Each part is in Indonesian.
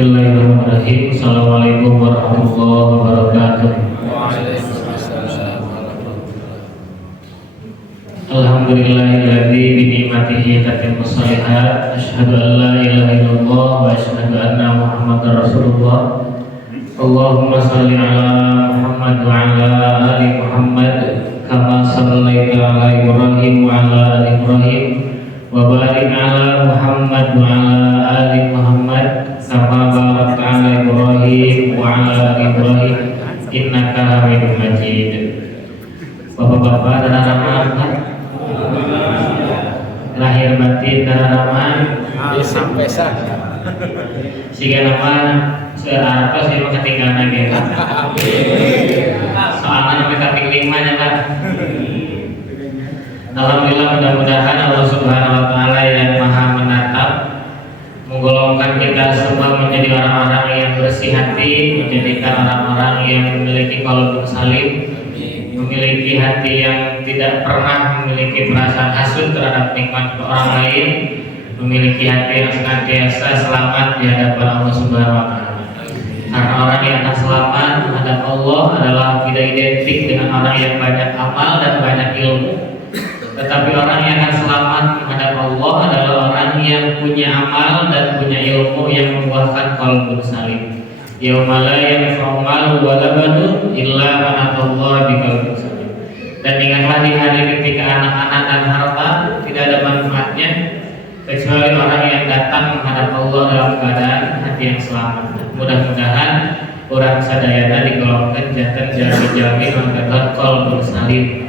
Bismillahirrahmanirrahim. Assalamualaikum warahmatullahi wabarakatuh. Alhamdulillahilladzi bi ni'matihi tatimmu shalihat. Asyhadu an la ilaha illallah wa asyhadu anna Muhammadar Rasulullah. Allahumma shalli ala Muhammad wa ala ali Muhammad kama shallaita ala Ibrahim wa ala ali Ibrahim wa barik ala Muhammad wa ala ali Muhammad kama barakta ala Ibrahim wa ala ali Ibrahim innaka Hamidum Majid. Bapak-bapak dan anak-anak, lahir batin dan anak-anak sampai sana. Siga nama searah apa sih maka ketinggalan gitu. Soalnya sampai kaping 5 nya Pak. Alhamdulillah, mudah-mudahan Allah Subhanahu wa taala yang Maha menatap menggolongkan kita semua menjadi orang-orang yang bersih hati, menjadikan orang-orang yang memiliki qalbun salim, memiliki hati yang tidak pernah memiliki perasaan hasud terhadap nikmat orang lain, memiliki hati yang senantiasa selamat di hadapan Allah Subhanahu wa taala. Karena orang yang akan selamat menghadap Allah adalah tidak identik dengan orang yang banyak amal dan banyak ilmu. Tetapi orang yang akan selamat menghadap Allah adalah orang yang punya amal dan punya ilmu yang membuahkan qalbun salim. Yauma la yanfa'u malun wa la banun illa man atallaha biqalbin salim. Dan ingatlah di hari ketika anak-anak dan harta tidak ada manfaatnya kecuali orang yang datang menghadap Allah dalam keadaan hati yang selamat. Mudah-mudahan orang sadayana digolongkan jantan jami-jami mendapat qalbun salim.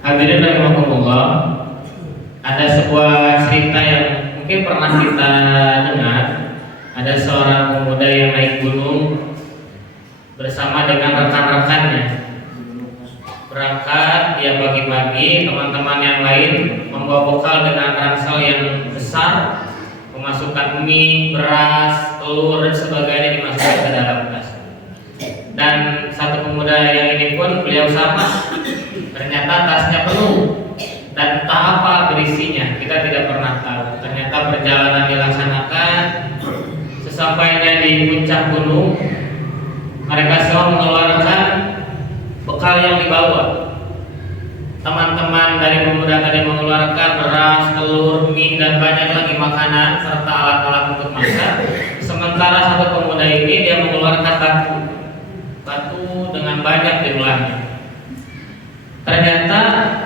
Hadirin rahimakumullah, ada sebuah cerita yang mungkin pernah kita dengar. Ada seorang pemuda yang naik gunung bersama dengan rekan-rekannya. Berangkat, dia bagi-bagi, teman-teman yang lain membawa bekal dengan ransel yang besar, memasukkan mie, beras, telur dan sebagainya dimasukkan ke dalam tas. Dan satu pemuda yang ini pun beliau sama. Ternyata tasnya penuh dan entah apa berisinya, kita tidak pernah tahu. Ternyata perjalanan dilaksanakan, sesampainya di puncak gunung, mereka semua mengeluarkan bekal yang dibawa. Teman-teman dari pemuda tadi mengeluarkan beras, telur, mie dan banyak lagi makanan serta alat-alat untuk masak. Sementara satu pemuda ini dia mengeluarkan batu dengan banyak jumlahnya. Ternyata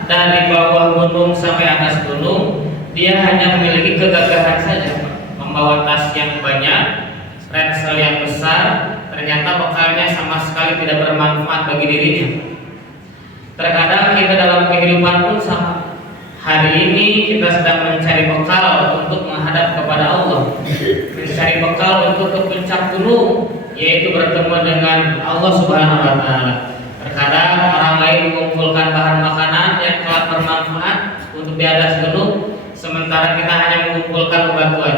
dari bawah gunung sampai atas gunung dia hanya memiliki kegagahan saja, membawa tas yang banyak, ransel yang besar. Ternyata bekalnya sama sekali tidak bermanfaat bagi dirinya. Terkadang kita dalam kehidupan pun sama. Hari ini kita sedang mencari bekal untuk menghadap kepada Allah, mencari bekal untuk ke puncak gunung, yaitu bertemu dengan Allah Subhanahu wa taala. Terkadang orang lain mengumpulkan bahan makanan yang kelak bermanfaat untuk di atas gunung, sementara kita hanya mengumpulkan bebatuan.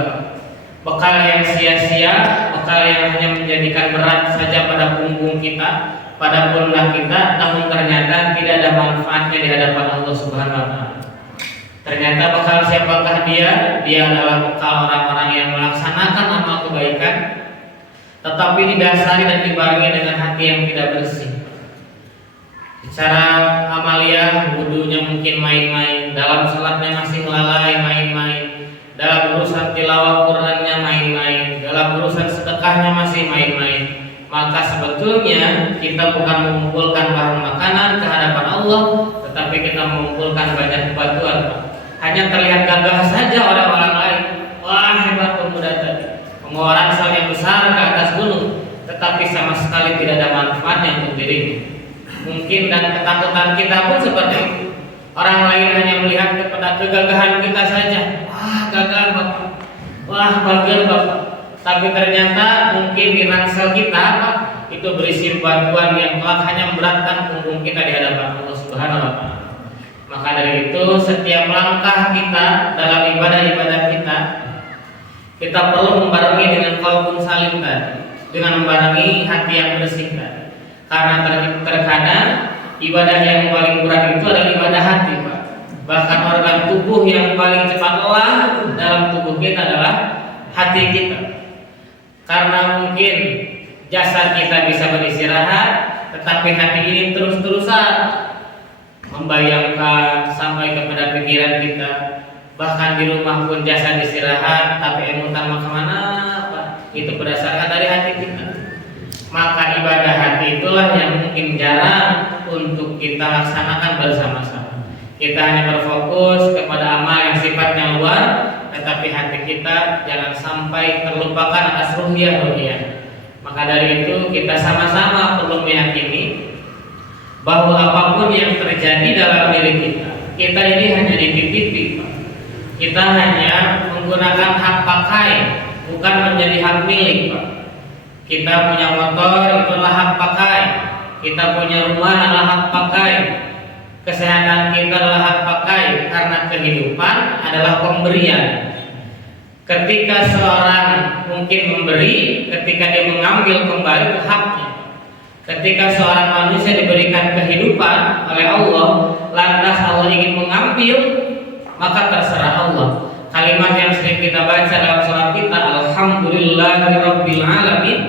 Bekal yang sia-sia, bekal yang hanya menjadikan berat saja pada punggung kita, pada pundak kita, namun ternyata tidak ada manfaatnya di hadapan Allah Subhanahu wa taala. Ternyata bekal siapakah dia? Dia adalah bekal orang-orang yang melaksanakan amal kebaikan, tetapi didasari dan dibarengi dengan hati yang tidak bersih. Secara amalia, wudunya mungkin main-main, dalam salatnya masih lalai main-main, dalam urusan tilawah Qur'annya main-main, dalam urusan sedekahnya masih main-main. Maka sebetulnya kita bukan mengumpulkan bahan makanan ke hadapan Allah, tetapi kita mengumpulkan banyak batuan. Hanya terlihat gagah saja orang-orang lain. Wah, hebat pemuda tadi, membawa ransel yang besar ke atas gunung, tetapi sama sekali tidak ada manfaatnya untuk dirinya. Mungkin dan ketakutan kita pun seperti itu. Orang lain hanya melihat kepada kegagahan kita saja. Wah, gagal Bapak. Wah, bagus Bapak. Tapi ternyata mungkin di ransel kita itu berisi batuan yang kelak hanya memberatkan punggung kita di hadapan Allah Subhanahu wa taala. Maka dari itu setiap langkah kita dalam ibadah-ibadah kita perlu membarengi dengan qalbun salim tadi, dengan membarengi hati yang bersih tadi. Karena terkadang ibadah yang paling berat itu adalah ibadah hati, Pak. Bahkan organ tubuh yang paling cepat lelah dalam tubuh kita adalah hati kita. Karena mungkin jasad kita bisa beristirahat, tetapi hati ini terus-terusan membayangkan sampai kepada pikiran kita. Bahkan di rumah pun jasad istirahat, tapi emutan mau kemana, Pak? Itu berdasarkan dari hati kita. Maka ibadah hati itulah yang mungkin jarang untuk kita laksanakan bersama-sama. Kita hanya berfokus kepada amal yang sifatnya luar, tetapi hati kita jangan sampai terlupakan atas ruhiyah. Maka dari itu kita sama-sama perlu meyakini bahwa apapun yang terjadi dalam diri kita ini hanya dititipi. Kita hanya menggunakan hak pakai, bukan menjadi hak milik, Pak. Kita punya motor, itulah hak pakai. Kita punya rumah adalah hak pakai. Kesehatan kita adalah hak pakai, karena kehidupan adalah pemberian. Ketika seorang mungkin memberi, ketika dia mengambil kembali itu haknya. Ketika seorang manusia diberikan kehidupan oleh Allah, lantas Allah ingin mengambil, maka terserah Allah. Kalimat yang sering kita baca dalam sholat kita, Alhamdulillahirabbil alamin.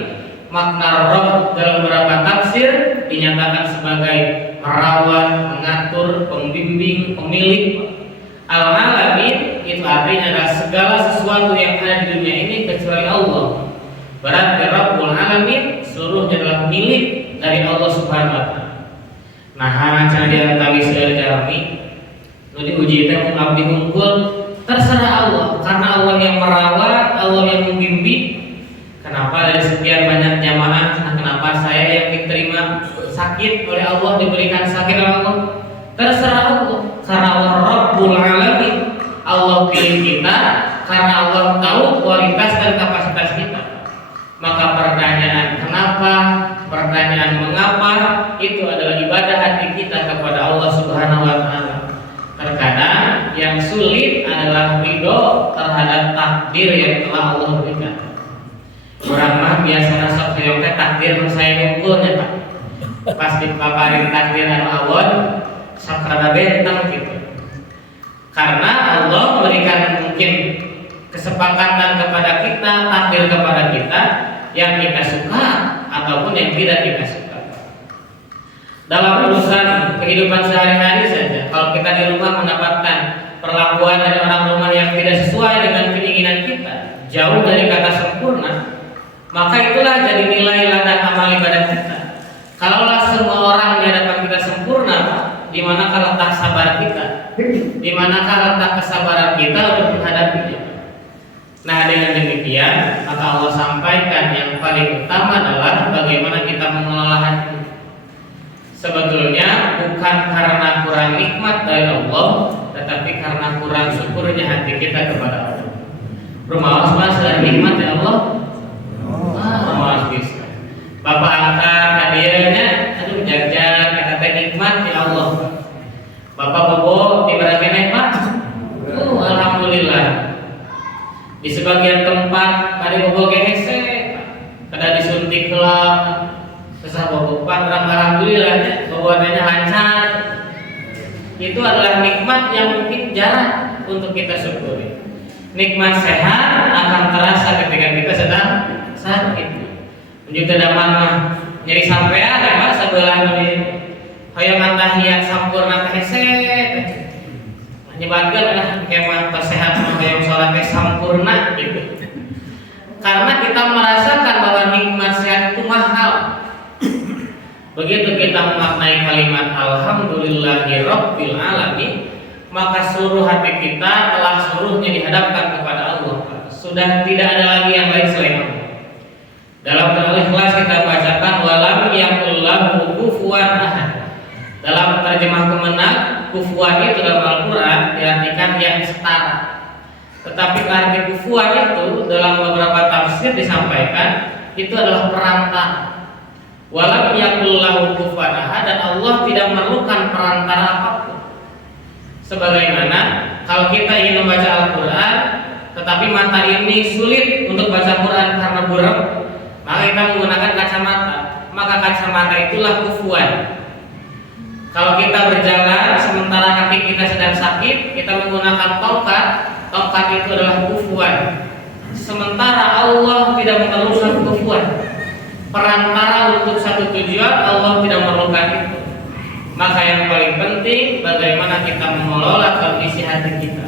Makna Rabb dalam beberapa tafsir dinyatakan sebagai merawat, mengatur, pembimbing, pemilik. Al-alamin itu artinya adalah segala sesuatu yang ada di dunia ini kecuali Allah. Berarti Rabbul alamin seluruhnya adalah milik dari Allah Subhanahu wa taala. Nah, cara kami sedami nu diuji teh mun abdi hungkul terserah Allah, karena Allah yang merawat, Allah yang membimbing. Kenapa dari sekian banyak jamaah, kenapa saya yang diterima sakit oleh Allah, diberikan sakit oleh Allah? Terserah Allah, karena Allah Rabbul alamin. Allah pilih kita karena Allah tahu kualitas dan kapasitas kita. Maka pertanyaan kenapa, pertanyaan mengapa, itu adalah ibadah hati kita kepada Allah Subhanahu wa taala. Terkadang yang sulit adalah ridho terhadap takdir yang telah Allah berikan. Orang mah biasanya sok hoyong teh takdir nu saya ngumpulnya, Pak. Pas dipaparin takdir anu awon, sok rada benteng gitu. Karena Allah memberikan mungkin kesepakatan kepada kita, takdir kepada kita yang kita suka ataupun yang tidak kita suka. Dalam urusan kehidupan sehari-hari saja, kalau kita di rumah mendapatkan perlakuan dari orang rumah yang tidak sesuai dengan keinginan kita, jauh dari kata sempurna, maka itulah jadi nilai ladang amal ibadah kita. Kalaulah semua orang di hadapan kita sempurna, Pak, di manakah letak sabar kita? Di manakah letak kesabaran kita untuk menghadapinya? Nah, dengan demikian, maka Allah sampaikan yang paling utama adalah bagaimana kita mengelola hati. Sebetulnya bukan karena kurang nikmat dari Allah, tetapi karena kurang syukurnya hati kita kepada Allah. Rumaos mas dari nikmat dari Allah. Rumaos bisa. Bapak angkat hadiahnya, aduh jajan kata nikmat ya Allah. Bapak bobo di barangnya Pak. Alhamdulillah. Di sebagian tempat tadi bobo gehese, kada disuntik kelak. Kesah bobo Pak, alhamdulillah boboannya lancar. Itu adalah nikmat yang mungkin jarang untuk kita syukuri. Nikmat sehat akan terasa ketika kita sedang sakit. Menjuta daman mah nyeri sampean ya Pak sebelah ini. Hoyong tahiyat sampurna teh heset. Nyebatkeun lah kemah kesehatan hoyong salat teh sampurna gitu. Karena kita merasakan bahwa nikmat sehat itu mahal. Begitu kita memaknai kalimat Alhamdulillahirabbil alamin, maka seluruh hati kita telah seluruhnya dihadapkan kepada Allah. Sudah tidak ada lagi yang lain selain Allah. Dalam Al-Ikhlas kita bacakan walam yakul lahu kufuwan ahad. Dalam terjemah kemenak, kufuwan itu dalam Al-Qur'an diartikan yang setara. Tetapi arti kufuwan itu dalam beberapa tafsir disampaikan itu adalah perantara. Walam yakul lahu kufuwan ahad, dan Allah tidak memerlukan perantara apapun. Sebagaimana kalau kita ingin membaca Al-Qur'an tetapi mata ini sulit untuk baca Quran karena buram, maka kita menggunakan kacamata. Maka kacamata itulah kufuwan. Kalau kita berjalan sementara kaki kita sedang sakit, kita menggunakan tongkat. Tongkat itu adalah kufuwan. sementara Allah tidak memerlukan kufuan. Perantara untuk satu tujuan, Allah tidak memerlukan itu. Maka yang paling penting bagaimana kita mengelola kondisi hati kita.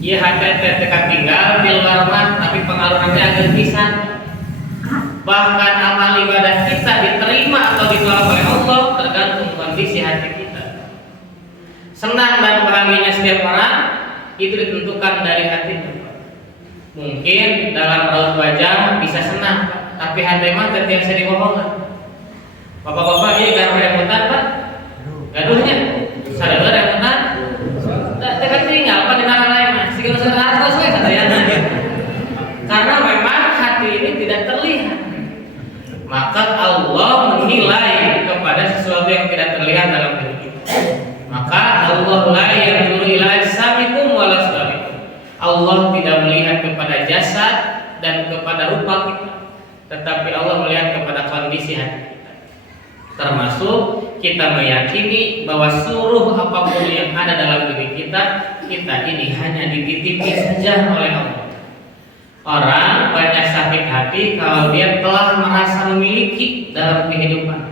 Ia hati dekat tinggal di luar mah, tapi pengaruhannya agak pisah. Bahkan amal ibadah kita diterima atau ditolak oleh Allah tergantung kondisi hati kita. Senang dan bahagianya setiap orang itu ditentukan dari hatinya. Mungkin dalam raut wajah bisa senang, tapi hati mah tidak bisa dibohongan. Bapak-bapak ini gaduh rebutan Pak? Gaduhnya? Sadar rebutan? Dekat tinggal Pak di negara lain mas. Sehingga saudara harus karena memang hati ini tidak terlihat. Maka Allah menilai kepada sesuatu yang tidak terlihat dalam diri kita. Maka Allah la yanzuru ila ajsamikum wala suwarikum. Allah tidak melihat kepada jasad dan kepada rupa kita, tetapi Allah melihat kepada kondisi hati kita. Termasuk kita meyakini bahwa seluruh apapun yang ada dalam diri kita ini hanya dititipi saja oleh Allah. Orang banyak sakit hati kalau dia telah merasa memiliki dalam kehidupan.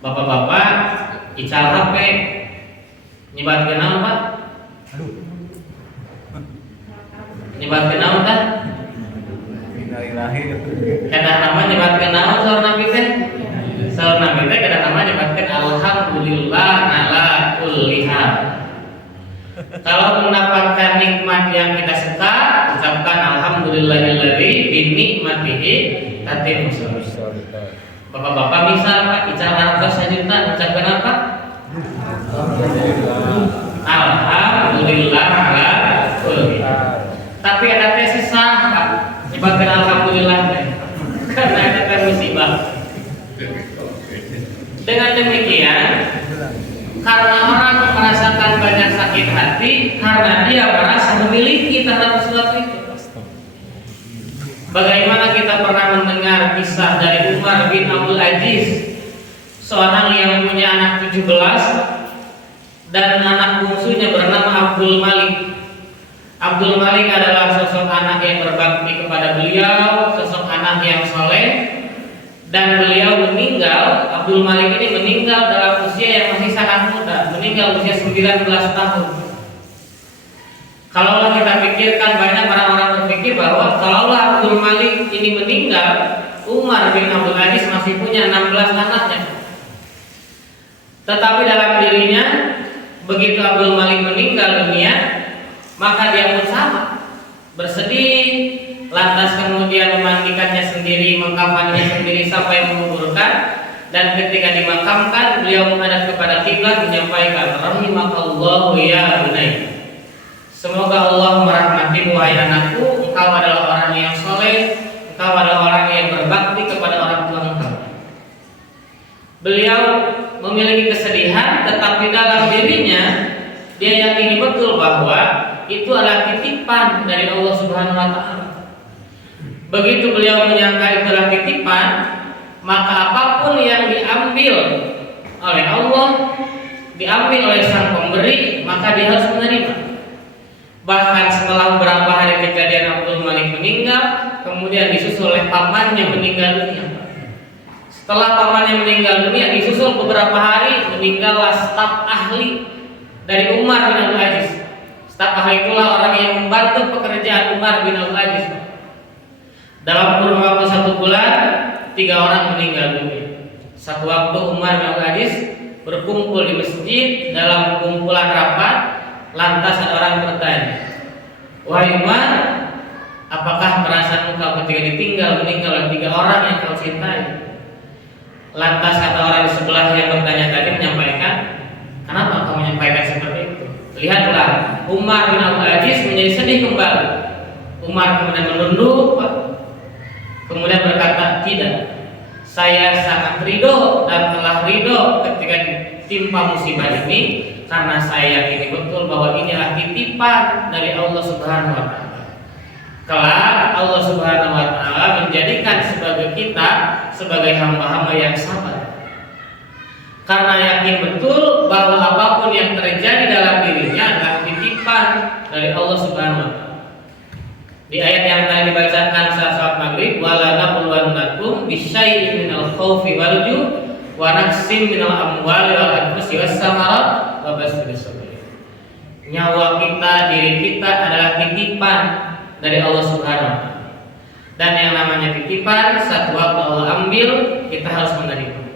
Bapak-bapak ical HP nyebatkeun naon Pak? Nyebatkeun naon tah? Kada nama nyebatkeun naon saur Nabi teh? Saur Nabi teh kada nama nyebatkeun alhamdulillah ala kulli hal. Kalau mendapatkan nikmat yang kita suka, ucapkan alhamdulillahilladzi bi nikmatihi tatimmu shalihat. Bapak-bapak bisa Pak ical harta 1 juta ucapkan apa? Alhamdulillah ala kulli hal. Tapi ada tesis sah Pak, nyebabkan alhamdulillah karena ada musibah. Dengan demikian, karena orang merasakan banyak sakit hati karena dia merasa memiliki terhadap sesuatu itu. Bagaimana kita pernah mendengar kisah dari Umar bin Abdul Aziz, seorang yang punya anak 17 dan anak bungsunya bernama Abdul Malik. Abdul Malik adalah sosok anak yang berbakti kepada beliau, sosok anak yang soleh, dan beliau meninggal. Abdul Malik ini meninggal dalam usia yang masih sangat muda, meninggal usia 19 tahun. Kalaulah kita pikirkan, banyak orang-orang berpikir bahwa kalaulah Abdul Malik ini meninggal, Umar bin Abdul Aziz masih punya 16 anaknya. Tetapi dalam dirinya, begitu Abdul Malik meninggal dunia, maka dia pun sama, bersedih, lantas kemudian memandikannya sendiri, mengkafannya sendiri sampai menguburkan, dan ketika dimakamkan beliau menghadap kepada kiblat menyampaikan rahimakallahu ya bunai. Semoga Allah merahmatimu wahai anakku, engkau adalah orang yang soleh, engkau adalah orang yang berbakti kepada orang tua engkau. Beliau memiliki kesedihan, tetapi dalam dirinya dia yakini betul bahwa itu adalah titipan dari Allah Subhanahu wa taala. Begitu beliau menyangka itu adalah titipan, maka apapun yang diambil oleh Allah, diambil oleh Sang Pemberi, maka dia harus menerima. Bahkan setelah beberapa hari kejadian Abdul Malik meninggal, kemudian disusul oleh pamannya meninggal dunia. Setelah pamannya meninggal dunia, disusul beberapa hari meninggallah staf ahli dari Umar bin Abdul Aziz. Staf ahli itulah orang yang membantu pekerjaan Umar bin Abdul Aziz. Dalam kurun waktu 1 bulan, 3 orang meninggal dunia. Satu waktu Umar bin Abdul Aziz berkumpul di masjid dalam kumpulan rapat, lantas ada orang bertanya, wahai Umar, apakah perasaan engkau ketika ditinggal meninggal oleh 3 orang yang kau cintai? Lantas kata orang di sebelah yang bertanya tadi menyampaikan, kenapa kau menyampaikan seperti itu? Lihatlah, Umar bin Abdul Aziz menjadi sedih kembali. Umar kemudian menunduk, kemudian berkata, tidak, saya sangat ridho dan telah ridho ketika ditimpa musibah ini, karena saya yakini betul bahwa inilah titipan dari Allah Subhanahu wa taala. Kelak Allah Subhanahu wa taala menjadikan sebagai kita sebagai hamba-hamba yang sabar. Karena yakin betul bahwa apapun yang terjadi dalam dirinya adalah titipan dari Allah Subhanahu wa taala. Di ayat yang tadi dibacakan saat salat maghrib, wala nabluwannakum bisyai'in minal khaufi wal ju' wa naqsim minal amwali wal anfusi was samarat wa basyiris sabirin. Nyawa kita, diri kita adalah titipan dari Allah Subhanahu wa taala. Dan yang namanya titipan, satu waktu Allah ambil, kita harus menerima.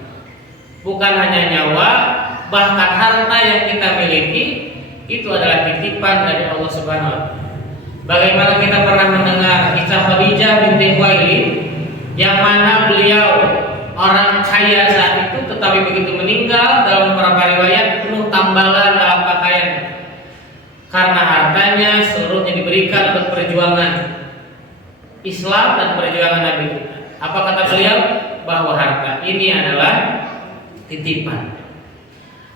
Bukan hanya nyawa, bahkan harta yang kita miliki itu adalah titipan dari Allah Subhanahu wa taala. Bagaimana kita pernah mendengar kisah Khadijah binti Khuwailid yang mana beliau orang kaya saat itu, tetapi begitu meninggal dalam beberapa riwayat penuh tambalan dalam pakaian karena hartanya seluruhnya diberikan untuk perjuangan Islam dan perjuangan Nabi kita. Apa kata beliau? Bahwa harta ini adalah titipan.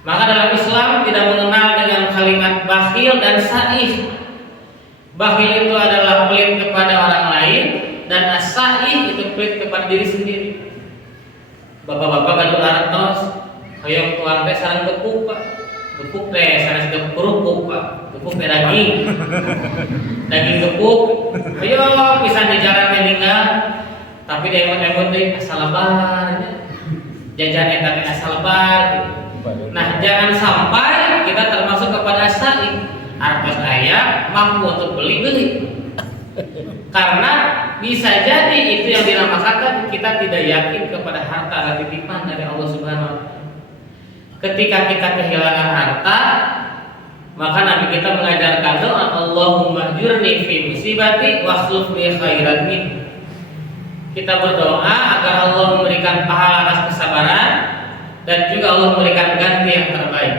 Maka dalam Islam tidak mengenal dengan kalimat bakhil dan sa'ih. Bakhil itu adalah pelit kepada orang lain, dan as-sa'ih itu pelit kepada diri sendiri. Bapak-bapak kadung artos, hoyong tuang teh sareng gepuk Pak. Gepuk teh sareng gepuk Pak. Gepuk teh daging. Daging gepuk. Hoyong pisan di jalan teh ninggal, tapi dia emot-emot deui asal lebar. Jajan eta teh asal lebar. Nah, jangan sampai kita termasuk kepada as-sa'ih. Artos aya mampu untuk beli. Karena bisa jadi itu yang dinamakan kita tidak yakin kepada harta dan titipan dari Allah Subhanahu wa taala. Ketika kita kehilangan harta, maka Nabi kita mengajarkan doa, Allahumma jurni fi musibati wakhluf li khairan min. Kita berdoa agar Allah memberikan pahala atas kesabaran dan juga Allah memberikan ganti yang terbaik.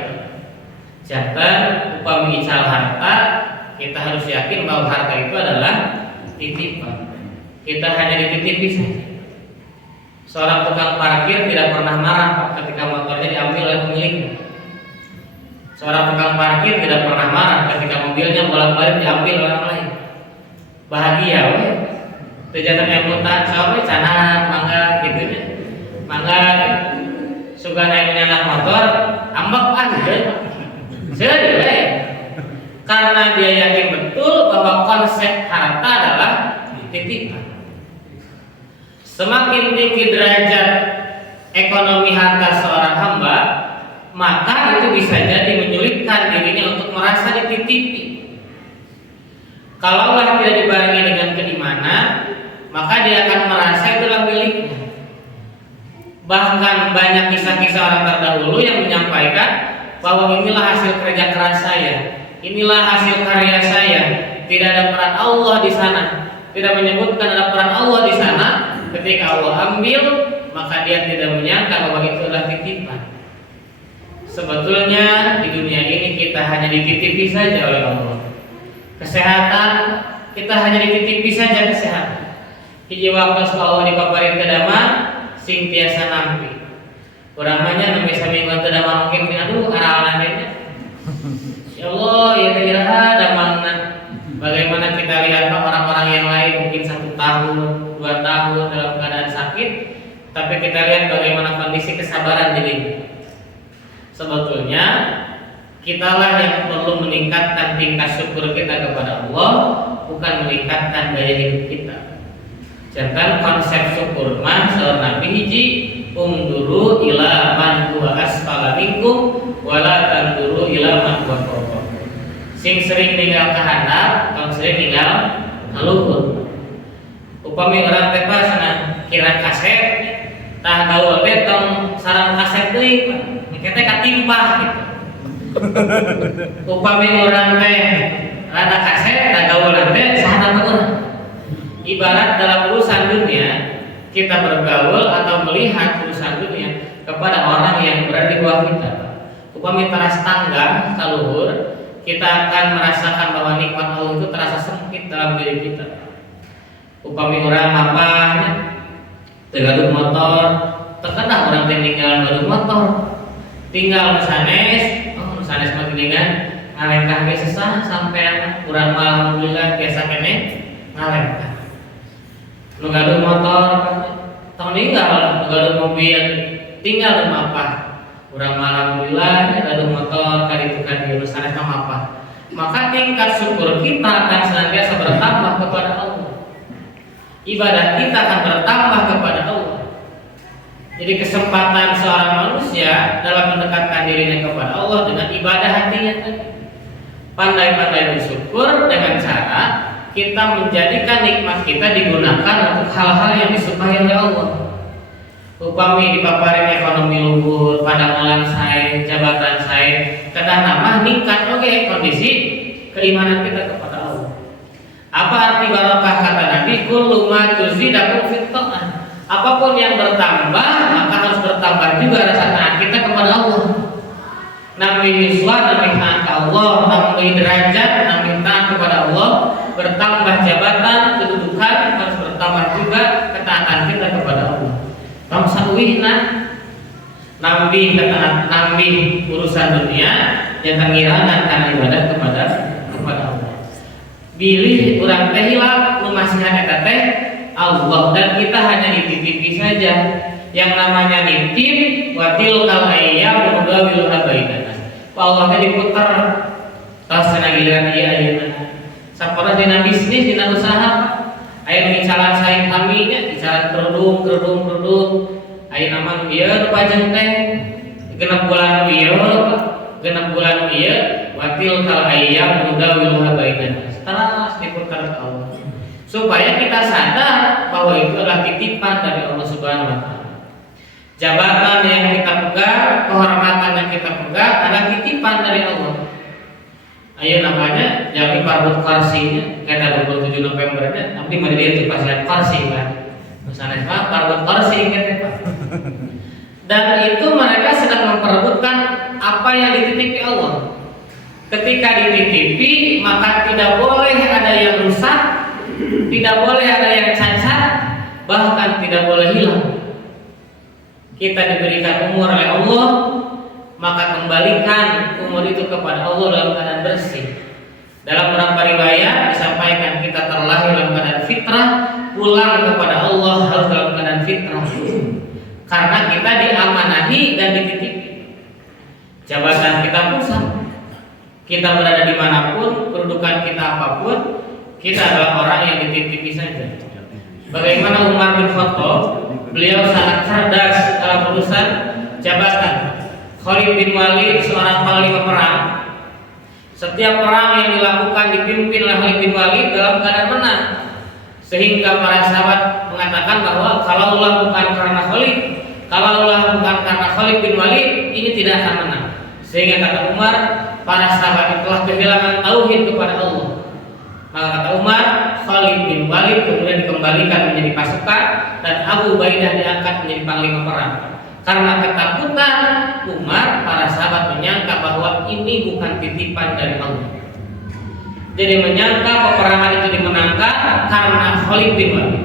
Jangan upami ical harta, kita harus yakin bahwa harta itu adalah titipan. Kita hanya dititipi saja. Seorang tukang parkir tidak pernah marah ketika motornya diambil oleh pemiliknya. Seorang tukang parkir tidak pernah marah ketika mobilnya bolak-balik diambil oleh orang lain. Bahagia, weh. Terjatuh emutan, sampai canang, mangga, gitunya. Mangga, suka naiknya anak motor, ambak aja. Jadi, karena dia yakin betul bahwa konsep harta adalah titipan. Semakin tinggi derajat ekonomi harta seorang hamba, maka itu bisa jadi menyulitkan dirinya untuk merasa dititipi. Kalaulah tidak dibarengi dengan keimanan, maka dia akan merasa itulah miliknya. Bahkan banyak kisah-kisah orang terdahulu yang menyampaikan bahwa inilah hasil kerja keras saya, inilah hasil karya saya. Tidak ada peran Allah di sana, tidak menyebutkan ada peran Allah di sana. Ketika Allah ambil, maka dia tidak menyangka bahwa itu adalah titipan. Sebetulnya di dunia ini kita hanya dititipi saja oleh Allah. Kesehatan kita hanya dititipi saja kesehatan. Hiji waktu Allah dipaparin kedama, sing tiasa nampi. Uramanya namanya samingguan terdama mungkin aduh aral nantinya. Ya Allah, ya kira damangna. Bagaimana kita lihat orang-orang yang lain mungkin 1 tahun, 2 tahun dalam keadaan sakit, tapi kita lihat bagaimana kondisi kesabaran dirinya. Sebetulnya kitalah yang perlu meningkatkan tingkat syukur kita kepada Allah, bukan meningkatkan gaya hidup kita. Jangan konsep syukur mah saur Nabi hiji unduru ila man huwa asfala minkum wala tanduru ila man huwa fawqa. Sing sering ninggal ka handap, tong sering ninggal ka luhur. Upami urang teh sana kira kaset, tah gaul teh tong sareng kaset deui, engke teh katimpah gitu. Upami urang teh rada kaset, tah gaul teh saha urang. Ibarat dalam urusan dunia, kita bergaul atau melihat urusan dunia kepada orang yang berada di bawah kita. Upami teras tangga kaluhur, kita akan merasakan bahwa nikmat Allah itu terasa sempit dalam diri kita. Upami orang mapanya tergaduh motor, terkadang orang tinggal gaduh motor, tinggal sanes mah geuningan ngalengkah ge sesah sampean urang alhamdulillah biasa kene ngalengkah. Nu gaduh motor tong ninggal, nu gaduh mobil tinggal rumah apa? Urang alhamdulillah gaduh motor kaditu kadieu sanes mah apa? maka tingkat syukur kita akan senantiasa bertambah kepada Allah. Ibadah kita akan bertambah kepada Allah. Jadi kesempatan seorang manusia dalam mendekatkan dirinya kepada Allah dengan ibadah hatinya tadi. Pandai-pandai bersyukur dengan cara kita menjadikan nikmat kita digunakan untuk hal-hal yang disukai oleh Allah. Upami dipaparin ekonomi luhur, pandangan saya, jabatan saya, kedah nama ningkat kondisi keimanan kita kepada Allah. Apa arti barokah kata Nabi? Kullu ma tuzidakum fit ta'ah. Apapun yang bertambah maka harus bertambah juga rasa taat kita kepada Allah. Nabi Yuswa, Nabi taat Allah, Nabi derajat, Nabi taat kepada Allah, bertambah jabatan, kedudukan, harus bertambah juga ketaatan kita kepada Allah. Kamu sakwihna Nabi ketaat Nabi urusan dunia yang ngirangan karena ibadah kepada Allah. Bilih urang teh hilap memasihan eta teh Allah, dan kita hanya dititipi saja. Yang namanya nitip watil kal ayyam mudawiluha bainana. Allah teh diputar tas giliran ieu ayeuna. Saporas dina bisnis, dina usaha, aya nu dicalan saing kami nya, dicalan kerudung. Aya nama ieu nu pajeng teh genep bulan ieu, watil kal ayyam mudawiluha bainana. Terus diputar ke Allah. Supaya kita sadar bahwa itu adalah titipan dari Allah Subhanahu wa taala. Jabatan yang kita pegang, kehormatan yang kita pegang adalah titipan dari Allah. Ayo namanya jadi parbut farsinya kata 27 Novembernya, nanti mari dia itu pasien farsi kan. Misalnya Pak parbut farsi kan Pak. Dan itu mereka sedang memperebutkan apa yang dititipi Allah. Ketika dititipi maka tidak boleh ada yang rusak, tidak boleh ada yang cacat, bahkan tidak boleh hilang. Kita diberikan umur oleh Allah, maka kembalikan umur itu kepada Allah dalam keadaan bersih. Dalam beberapa riwayat disampaikan kita terlahir dalam keadaan fitrah, pulang kepada Allah harus dalam keadaan fitrah. Karena kita diamanahi dan dititipi. Jabatan kita pun sama. Kita berada dimanapun, kedudukan kita apapun, kita adalah orang yang dititipi saja. Bagaimana Umar bin Khattab, beliau sangat cerdas dalam urusan jabatan. Khalid bin Walid seorang panglima perang. Setiap perang yang dilakukan dipimpin oleh Khalid bin Walid dalam keadaan menang. Sehingga para sahabat mengatakan bahwa kalaulah bukan karena Khalid bin Walid, ini tidak akan menang. Sehingga kata Umar, para sahabat telah kehilangan tauhid kepada Allah. Maka kata Umar, Khalid bin Walid kemudian dikembalikan menjadi pasukan dan Abu Ubaidah diangkat menjadi panglima perang. Karena ketakutan Umar, para sahabat menyangka bahwa ini bukan titipan dari Allah. Jadi menyangka peperangan itu dimenangkan karena Khalid bin Walid.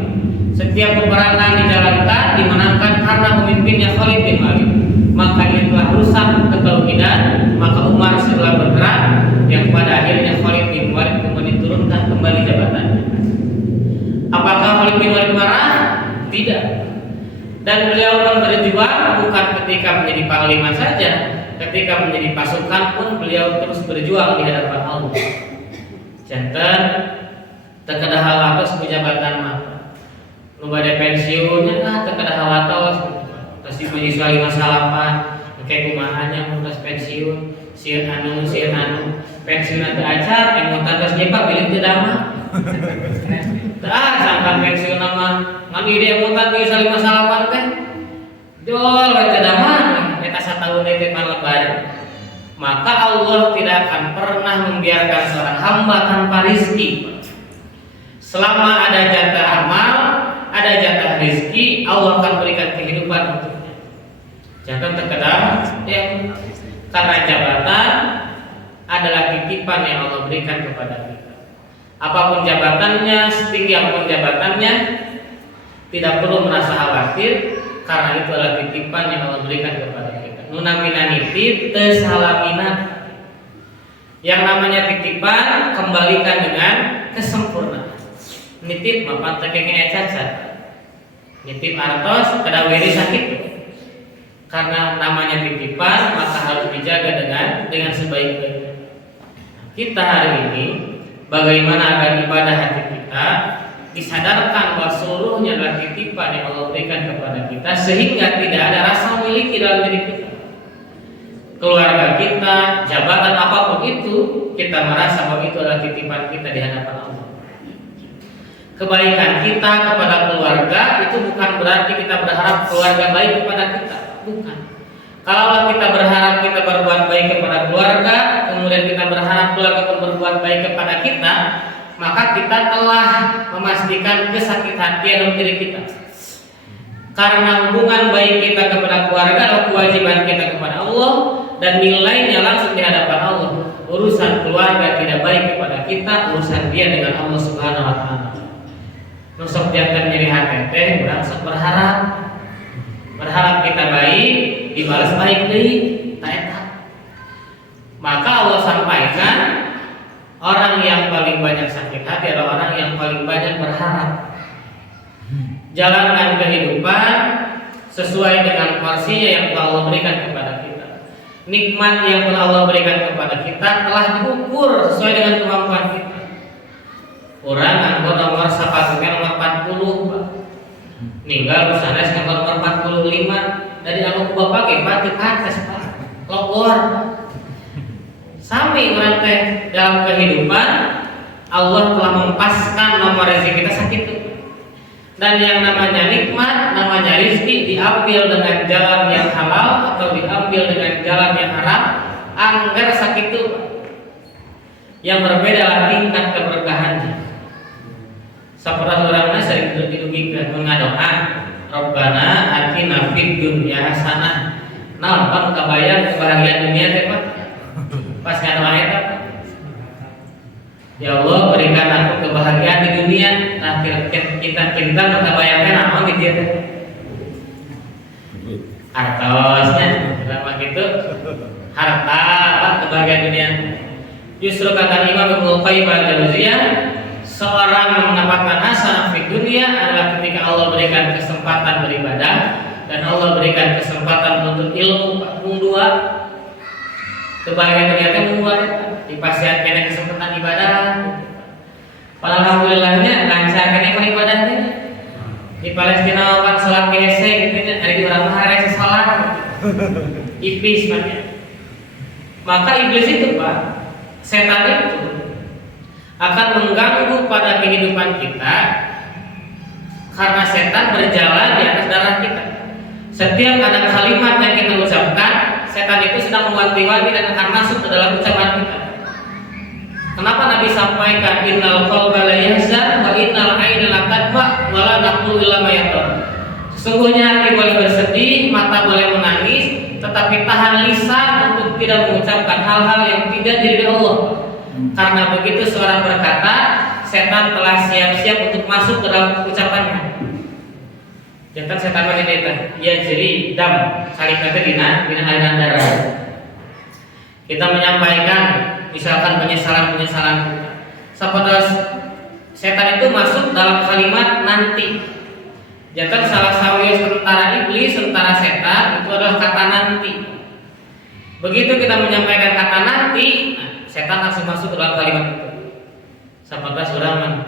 Setiap peperangan dijalankan dimenangkan karena pemimpinnya Khalid bin Walid. Maka ini telah rusak ketauhidan. Maka Umar setelah bergerak yang pada akhirnya Khalid bin Walid kemudian diturunkan kembali jabatannya. Apakah Khalid bin Walid marah? Tidak. Dan beliau pun berjuang bukan ketika menjadi panglima saja, ketika menjadi pasukan pun beliau terus berjuang di hadapan Allah. Jantan terkadang halatos pejabatan mah. Nu bade pensiunnya terkadang halatos terus menyesuaikan masalah kayak kumahanya mau pensiun, sieun anu pensiun teh acar emotan geus nyepak bilih teu damah. Sampai pensiun nama ngan ide emotan geus salih masalah teh. Jol we teu damah eta satahun teh lebar. Maka Allah tidak akan pernah membiarkan seorang hamba tanpa rizki. Selama ada jatah amal, ada jatah rizki, Allah akan berikan kehidupan untuknya. Jangan terkadang karena jabatan adalah titipan yang Allah berikan kepada kita. Apapun jabatannya, setinggi apapun jabatannya, tidak perlu merasa khawatir karena itu adalah titipan yang Allah berikan kepada kita. Nunamina nitip tesalamina. Yang namanya titipan kembalikan dengan kesempurnaan. Nitip mapan tekengnya cacat. Nitip artos kada wiri sakit. Karena namanya titipan maka harus dijaga dengan sebaik-baiknya. kita hari ini bagaimana agar ibadah hati kita disadarkan bahwa seluruhnya adalah titipan yang Allah berikan kepada kita, sehingga tidak ada rasa memiliki dalam diri kita. Keluarga kita, jabatan apapun itu, kita merasa bahwa itu adalah titipan kita di hadapan Allah. Kebaikan kita kepada keluarga itu bukan berarti kita berharap keluarga baik kepada kita, bukan. Kalau kita berharap kita berbuat baik kepada keluarga, kemudian kita berharap keluarga pun berbuat baik kepada kita, maka kita telah memastikan kesakit hatian dalam diri kita. Karena hubungan baik kita kepada keluarga adalah kewajiban kita kepada Allah, dan nilainya langsung di hadapan Allah. Urusan keluarga tidak baik kepada kita, urusan dia dengan Allah Subhanahu wa taala. Nusok jantan nyeri hati teh berharap kita baik, dibalas baik deui, ta eta. Maka Allah sampaikan, orang yang paling banyak sakit hati adalah orang yang paling banyak berharap. Jalankan kehidupan sesuai dengan porsinya yang telah Allah berikan kepada kita. Nikmat yang telah Allah berikan kepada kita telah diukur sesuai dengan kemampuan kita. Orang anggur nomor sepatunya nomor 40, Pak. Ninggal sanes nomor 45. Dari aku bapak ke Pak atas, Pak. Logor. Sami orang teh dalam kehidupan Allah telah mempaskan nomor rezeki kita sakit. Dan yang namanya nikmat, namanya rizki diambil dengan jalan yang halal atau diambil dengan jalan yang haram, anggar sakit itu. Yang berbeda adalah tingkat keberkahannya. Seperti orangnya sering didugikan mengadoa, Rabbana atina fid dunya hasanah. Nah, Pak kebayang kebahagiaan dunia teh Pak. Pas ngadoa eta, ya Allah berikan aku kebahagiaan di dunia. Nah, kita kebayangkan naon di dia teh. Artosnya sama gitu harta apa kebahagiaan dunia. Justru kata Imam Ibnu Qayyim al-Jauziyah, seorang mendapatkan hasanah di dunia adalah ketika Allah berikan kesempatan beribadah dan Allah berikan kesempatan untuk ilmu. Dua kebahagiaan dunia itu dua, dipasihan kena kesempatan ibadah. Alhamdulillahnya lancar kena ibadah ini. Di Palestina kan salat GC gitu nya, hari orang mah hari salat. Iblis banyak. Maka iblis itu Pak, setan itu akan mengganggu pada kehidupan kita karena setan berjalan di atas darah kita. Setiap ada kalimat yang kita ucapkan, setan itu sedang mewanti-wanti dan akan masuk ke dalam ucapan kita. Kenapa Nabi sampaikan innal qalba la yahzan wa innal aina la tadma wa la naqulu illa ma yatur. Sesungguhnya hati boleh bersedih, mata boleh menangis, tetapi tahan lisan untuk tidak mengucapkan hal-hal yang tidak diridhoi Allah. Karena begitu seorang berkata, setan telah siap-siap untuk masuk ke dalam ucapannya. Jangan setan bagi kita, ya jadi dam, salib kata dina aliran darah. Kita menyampaikan, misalkan penyesalan kita. Seperti setan itu masuk dalam kalimat nanti. Jangan salah sawius tentara iblis, tentara setan itu adalah kata nanti. Begitu kita menyampaikan kata nanti, setan langsung masuk ke dalam kalimat itu. Seperti orang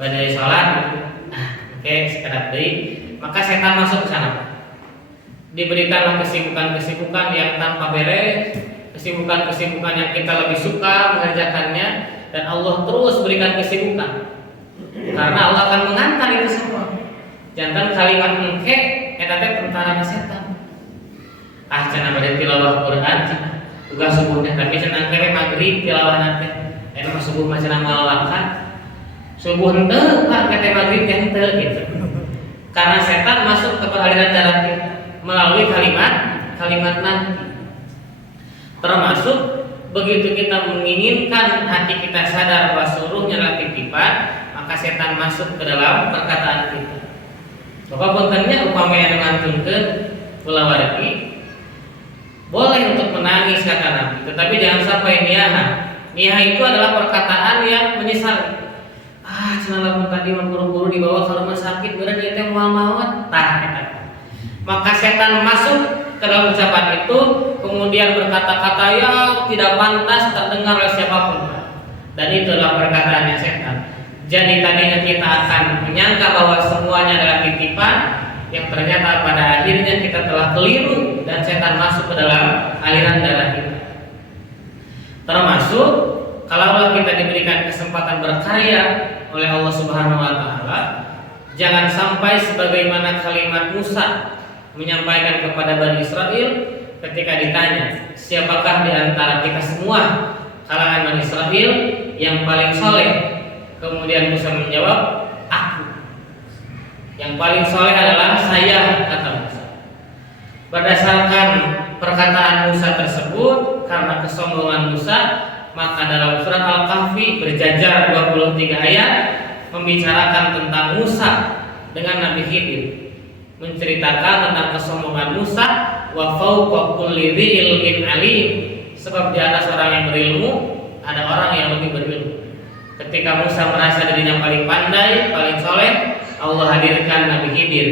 badai salat, oke sekedar deui. Maka setan masuk ke sana. Diberikanlah kesibukan-kesibukan yang tanpa beres, kesibukan-kesibukan yang kita lebih suka mengerjakannya, dan Allah terus berikan kesibukan. Karena Allah akan mengantar itu semua. Jangan kalimat engke eta teh tentara setan. Cenah bade tilawah Quran cenah. Tugas subuhnya tapi cenah kere magrib tilawah nanti. Eta mah subuh mah cenah malalakan. Subuh henteu Pak kete magrib teh henteu gitu. Karena setan masuk ke aliran darah kita melalui kalimat nanti. Termasuk begitu kita menginginkan hati kita sadar bahwa seluruhnya adalah titipan, maka setan masuk ke dalam perkataan kita. Bapak puntennya upamanya ngantunkeun ulah wargi boleh untuk menangis kata Nabi, tetapi jangan sampai niyaha. Niyaha itu adalah perkataan yang menyesal. Cenah lamun tadi buru-buru dibawa ke rumah sakit, bener dia teh moal maot. Tah eta. Maka setan masuk ke dalam ucapan itu, kemudian berkata-kata yang tidak pantas terdengar oleh siapapun. Dan itulah perkataannya setan. Jadi tadinya kita akan menyangka bahwa semuanya adalah titipan, yang ternyata pada akhirnya kita telah keliru dan setan masuk ke dalam aliran darah kita. Termasuk kalaulah kita diberikan kesempatan berkarya oleh Allah Subhanahu wa taala, jangan sampai sebagaimana kalimat Musa menyampaikan kepada Bani Israel ketika ditanya, siapakah di antara kita semua kalangan Bani Israel yang paling soleh? Kemudian Musa menjawab, aku. Yang paling soleh adalah saya, kata Musa. Berdasarkan perkataan Musa tersebut, karena kesombongan Musa, maka dalam surat Al-Kahfi berjajar 23 ayat membicarakan tentang Musa dengan Nabi Khidir, menceritakan tentang kesombongan Musa, wa fawqa kulli dzi ilmin alim, sebab di atas orang yang berilmu ada orang yang lebih berilmu. Ketika Musa merasa dirinya paling pandai, paling soleh, Allah hadirkan Nabi Khidir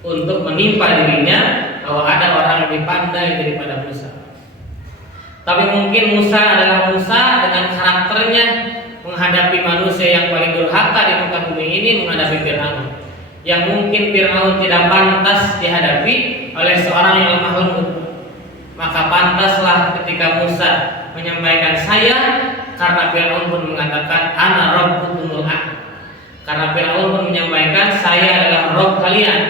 untuk menimpa dirinya bahwa ada orang yang lebih pandai daripada Musa. Tapi mungkin Musa adalah Musa dengan karakternya menghadapi manusia yang paling durhaka di muka bumi ini, menghadapi Fir'aun. Yang mungkin Fir'aun tidak pantas dihadapi oleh seorang yang lemah lembut. Maka pantaslah ketika Musa menyampaikan saya, karena Fir'aun pun mengatakan ana rabbukumul a'la. Karena Fir'aun pun menyampaikan saya adalah Rabb kalian,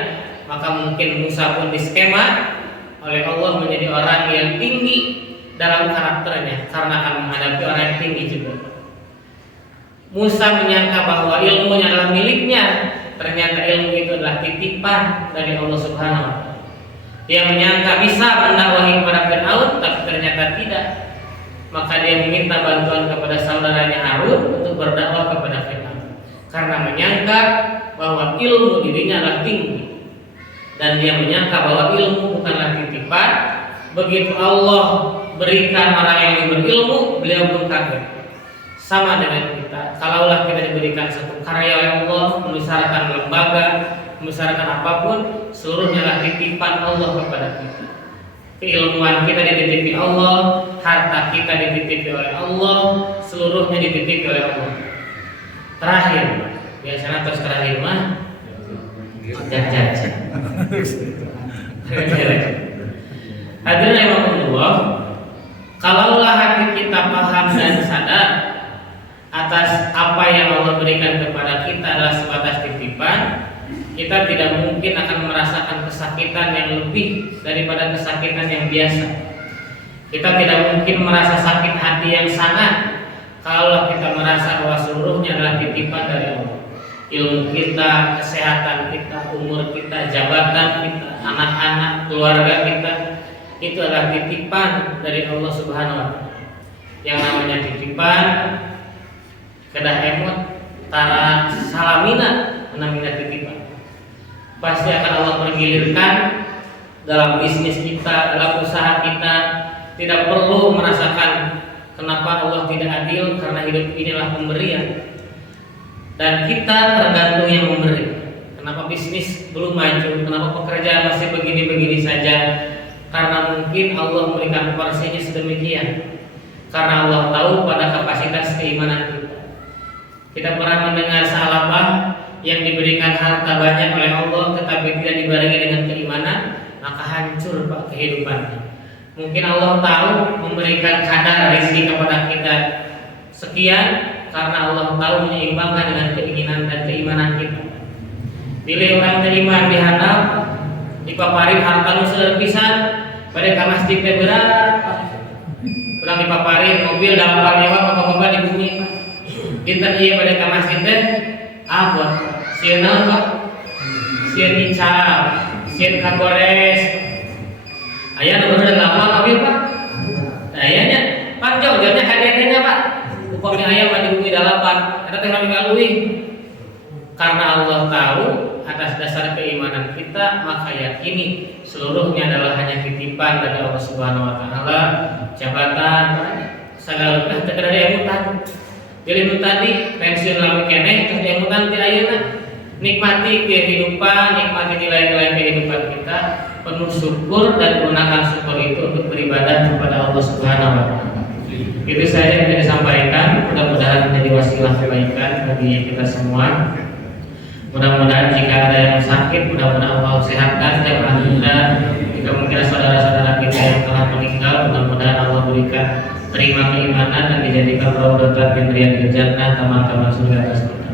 maka mungkin Musa pun diskema oleh Allah menjadi orang yang tinggi dalam karakternya karena akan menghadapi orang yang tinggi juga. Musa menyangka bahwa ilmunya adalah miliknya, ternyata ilmu itu adalah titipan dari Allah Subhanahu wa taala. Dia menyangka bisa mendakwahi kepada Fir'aun, tapi ternyata tidak. Maka dia meminta bantuan kepada saudaranya Harun untuk berdakwah kepada Fir'aun, karena menyangka bahwa ilmu dirinya adalah tinggi, dan dia menyangka bahwa ilmu bukanlah titipan. Begitu Allah berikan orang yang lebih berilmu, beliau pun kaget. Sama dengan kita, kalaulah kita diberikan satu karya oleh Allah, membesarkan lembaga, membesarkan apapun, seluruhnya adalah titipan Allah kepada kita. Keilmuan kita dititipi Allah, harta kita dititipi oleh Allah, seluruhnya dititipi oleh Allah. Terakhir, biasanya terus terakhir mah jajan. Hadirin rahimakumullah, kalaulah hati kita paham dan sadar atas apa yang Allah berikan kepada kita adalah sebatas titipan, kita tidak mungkin akan merasakan kesakitan yang lebih daripada kesakitan yang biasa. Kita tidak mungkin merasa sakit hati yang sangat kalau kita merasa bahwa seluruhnya adalah titipan dari Allah. Ilmu kita, kesehatan kita, umur kita, jabatan kita, anak-anak, keluarga kita, itu adalah titipan dari Allah Subhanahu wa taala. Yang namanya titipan kedah emot tara salamina namina titipan. Pasti akan Allah pergilirkan dalam bisnis kita, dalam usaha kita. Tidak perlu merasakan kenapa Allah tidak adil, karena hidup inilah pemberian dan kita tergantung yang memberi. Kenapa bisnis belum maju, kenapa pekerjaan masih begini-begini saja? Karena mungkin Allah memberikan porsinya sedemikian, karena Allah tahu pada kapasitas keimanan kita. Kita pernah mendengar sahabat yang diberikan harta banyak oleh Allah tetapi tidak dibarengi dengan keimanan, maka hancur Pak kehidupannya. Mungkin Allah tahu memberikan kadar rezeki kepada kita sekian karena Allah tahu menyeimbangkan dengan keinginan dan keimanan kita. Bila orang beriman dihanap dipaparin harta nu pisan pada ka masjid teh berat. Urang dipaparin mobil dalam nyewa bapak-bapak di bumi. Dinten ieu pada ka masjid teh buat sieun Pak. Sieun icam, sieun kagores. Aya nu bener lapang abi Pak. Ayanya panjang jadinya hadiahnya Pak. Upamanya aya mah di bumi dalapan, eta teh ngalui. Karena Allah tahu atas dasar keimanan kita, maka yakini seluruhnya adalah hanya titipan dari Allah Subhanahu wa taala. Jabatan segala teh teu ada emutan. Jadi tadi pensiun lami keneh terus emutan ti ayeuna. Nikmati kehidupan, nikmati nilai-nilai kehidupan kewajiban kita penuh syukur dan gunakan syukur itu untuk beribadah kepada Allah Subhanahu wa taala. Itu saja yang disampaikan, mudah-mudahan menjadi wasilah kebaikan bagi kita semua. Mudah-mudahan jika ada yang sakit, mudah-mudahan Allah sehatkan jamaah kita. Jika mungkin saudara-saudara kita yang telah meninggal, mudah-mudahan Allah berikan terima keimanan dan dijadikan raudhatan min riyadil jannah, taman-taman surga tersebut.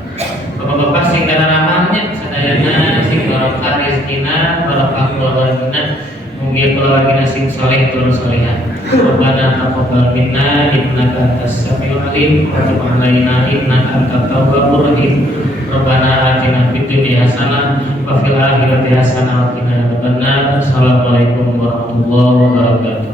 Bapak-bapak sing kana ramalnya sadayana sing barokah rezekina, barokah keluargana, mugi keluargana sing saleh tur salehah. Rabbana taqabbal minna innaka antas samiul alim wa tub 'alaina innaka antat tawwabur rahim. Rabbana atina fid dunya hasanah wa fil akhirati hasanah wa qina adzabannar. Assalamualaikum warahmatullahi wabarakatuh.